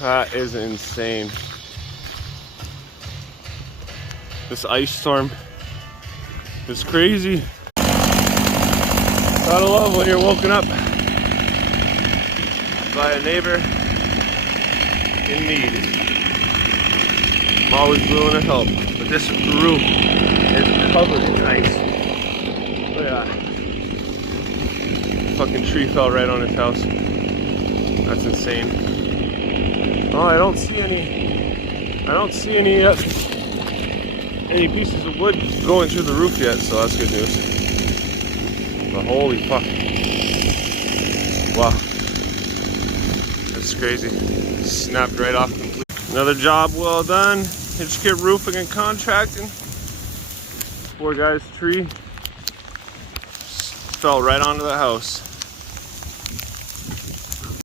That is insane. This ice storm is crazy. Gotta love when you're woken up by a neighbor in need. I'm always willing to help, but this roof is covered in ice. Look at that. Fucking tree fell right on his house. That's insane. Oh, I don't see any pieces of wood going through the roof yet, so that's good news. But holy fuck. Wow. That's crazy. Snapped right off completely. Another job well done. Hitchkit Roofing and Contracting. Poor guy's tree fell right onto the house.